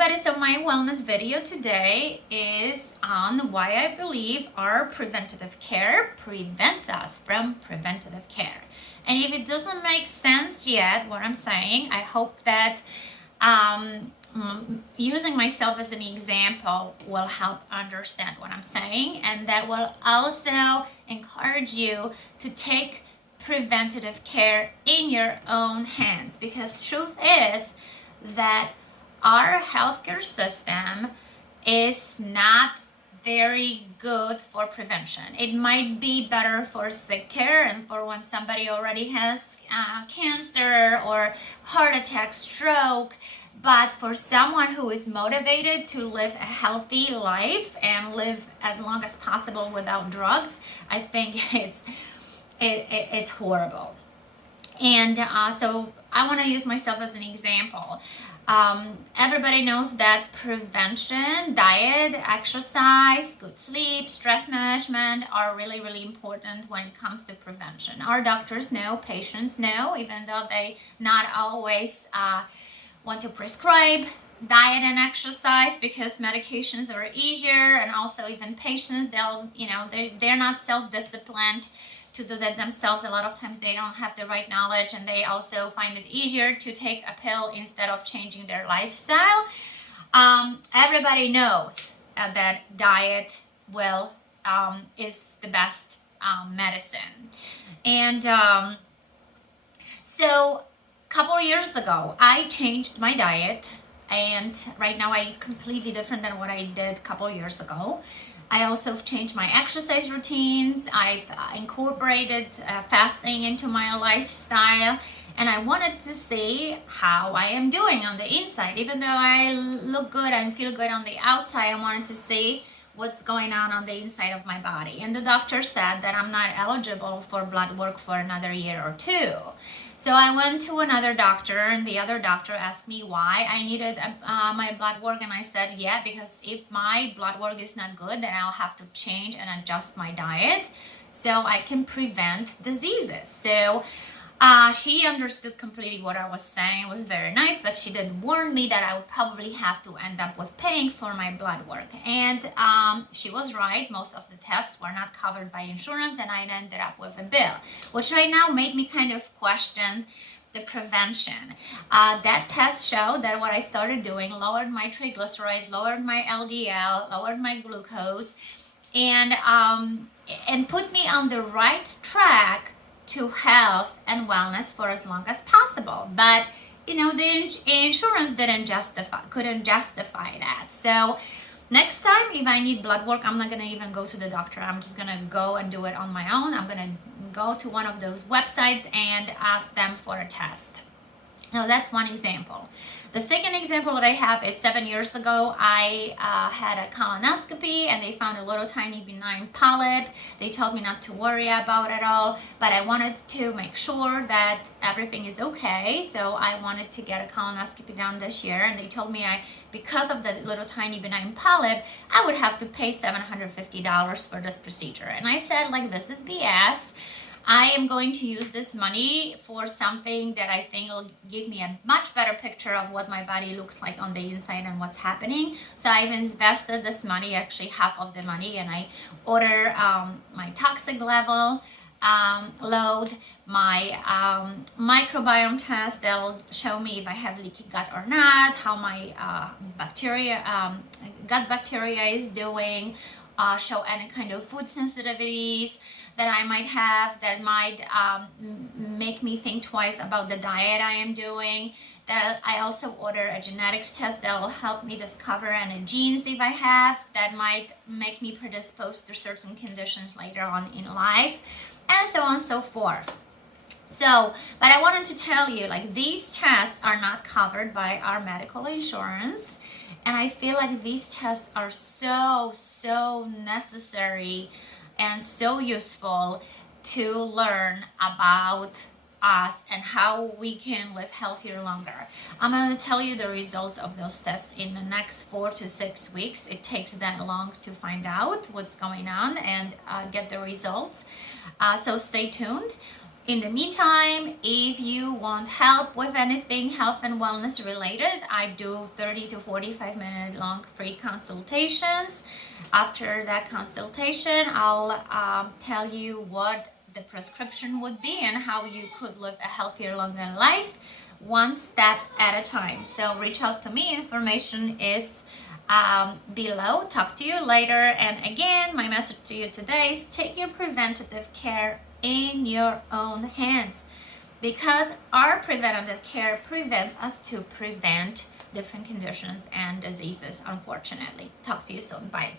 everybody, so my wellness video today is on why I believe our preventative care prevents us from preventative care. And if it doesn't make sense yet, what I'm saying, I hope that using myself as an example will help understand what I'm saying, and that will also encourage you to take preventative care in your own hands, because truth is that our healthcare system is not very good for prevention. It might be better for sick care and for when somebody already has cancer or heart attack, stroke, but for someone who is motivated to live a healthy life and live as long as possible without drugs, I think it's horrible. And so I want to use myself as an example. Everybody knows that prevention, diet, exercise, good sleep, stress management are really, really important when it comes to prevention. Our doctors know, patients know, even though they not always want to prescribe diet and exercise, because medications are easier, and also even patients, they're not self-disciplined to do that themselves. A lot of times they don't have the right knowledge, and they also find it easier to take a pill instead of changing their lifestyle. Everybody knows that diet is the best medicine. And so a couple of years ago, I changed my diet, and right now I eat completely different than what I did a couple of years ago. I also changed my exercise routines. I've incorporated fasting into my lifestyle, and I wanted to see how I am doing on the inside. Even though I look good and feel good on the outside, I wanted to see what's going on the inside of my body. And the doctor said that I'm not eligible for blood work for another year or two. So I went to another doctor, and the other doctor asked me why I needed my blood work, and I said, yeah, because if my blood work is not good, then I'll have to change and adjust my diet so I can prevent diseases. So she understood completely what I was saying. It was very nice, but she did warn me that I would probably have to end up with paying for my blood work. And she was right. Most of the tests were not covered by insurance, and I ended up with a bill, which right now made me kind of question the prevention. That test showed that what I started doing lowered my triglycerides, lowered my LDL, lowered my glucose, and put me on the right track to health and wellness for as long as possible. But the insurance couldn't justify that. So next time, if I need blood work, I'm not gonna even go to the doctor. I'm just gonna go and do it on my own. I'm gonna go to one of those websites and ask them for a test. Now that's one example. The second example that I have is 7 years ago, I had a colonoscopy, and they found a little tiny benign polyp. They told me not to worry about it all, but I wanted to make sure that everything is okay. So I wanted to get a colonoscopy done this year, and they told me because of the little tiny benign polyp, I would have to pay $750 for this procedure. And I said, this is BS. I am going to use this money for something that I think will give me a much better picture of what my body looks like on the inside and what's happening. So I've invested this money, actually half of the money, and I order my toxic level load, my microbiome test that'll show me if I have leaky gut or not, how my gut bacteria is doing, show any kind of food sensitivities that I might have that might make me think twice about the diet I am doing. That I also order a genetics test that will help me discover any genes if I have that might make me predisposed to certain conditions later on in life, and so on and so forth. So, but I wanted to tell you, these tests are not covered by our medical insurance, and I feel like these tests are so necessary and so useful to learn about us and how we can live healthier longer. I'm going to tell you the results of those tests in the next 4 to 6 weeks. It takes that long to find out what's going on and get the results. So stay tuned. In the meantime, if you want help with anything health and wellness related, I do 30 to 45 minute long free consultations. After that consultation, I'll tell you what the prescription would be and how you could live a healthier, longer life, one step at a time. So reach out to me. Information is below. Talk to you later. And again, my message to you today is take your preventative care in your own hands, because our preventative care prevents us to prevent different conditions and diseases, unfortunately. Talk to you soon. Bye.